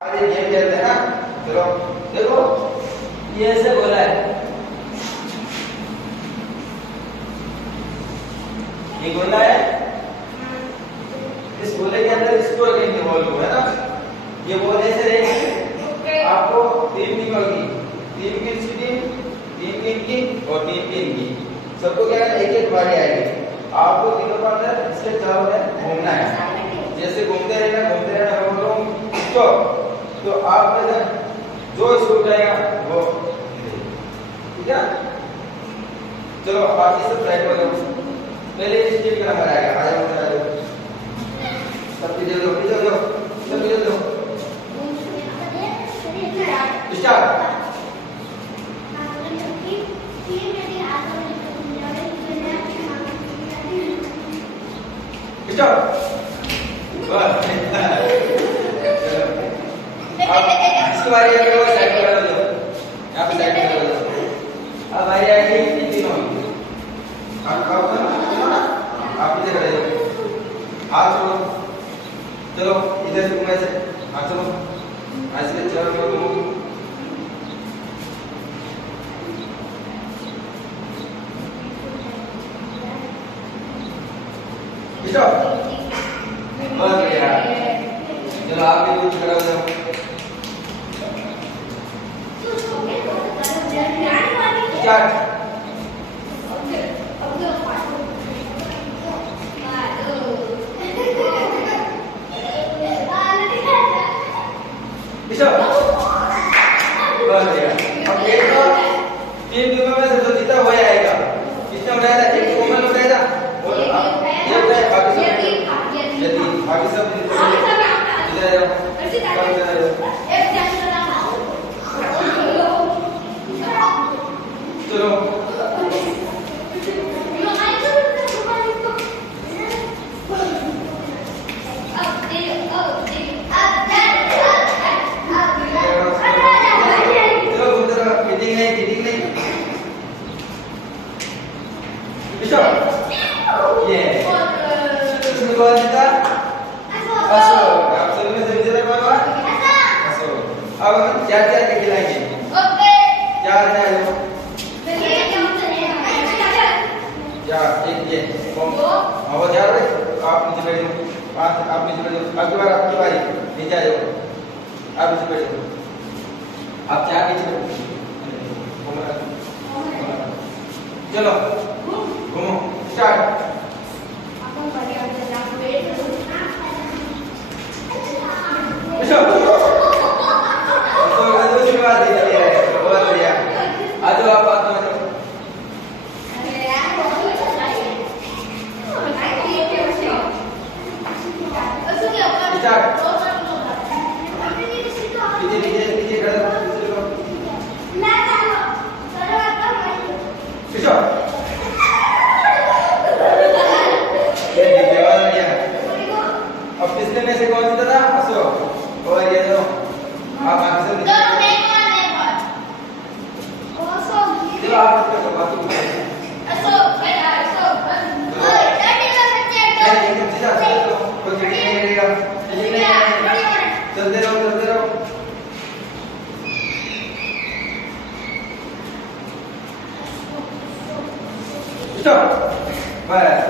अरे गेम खेलते हैं ना। चलो देखो ये ऐसे बोला है, ये गोला है, इस गोले के अंदर स्कोर करेंगे बॉल को, है ना। ये बॉल ऐसे रहेगी, आपको तीन टीम होगी, तीन की और तीन की सबको क्या है, एक एक बारी आएगी। आपको तीनों का अंदर इसके चारों में घूमना है, जैसे घूमते रहना मैं बोल रहा हूँ स्टॉप, तो आप जो स्कोर जाएगा वो, ठीक है। चलो बाकी सब ट्राई करो। पहले इस टीम का नंबर आएगा, आ जाओ सब पीछे दो, सब पीछे दो, स्टार्ट। इसकी बारी है, साइड पर लगा दो, यहाँ पे साइड पर लगा दो। अब बारी आएगी तीनों, आप इधर खड़े हो, हाथ छोड़ो, चलो इधर से घूमे से, हाथ चलो ऐसे चलो, बहुत बढ़िया। चलो आप भी कुछ खड़ा हो जाओ। स्टार्ट। बहुत बढ़िया। अब देखो तीन टीमों में से जो जीता वो आएगा, किसने उठाया था, एक कोमल उठाया था और ये उठाया, बाकी सब चलो अब हम चार के खिलाएंगे, चार एक ये और चार आप नीचे बैठ जाओ, पांच आप नीचे बैठ जाओ, अगली बार आपकी बारी, नीचे आ जाओ, आप नीचे बैठ जाओ, आप चार नीचे बैठो, चलो घूमो, स्टार्ट। अब किसने में से कौन जीता था, अशोक और ये दो, आप आगे से चलो आप इसका बात चलते रहो स्टॉप, बस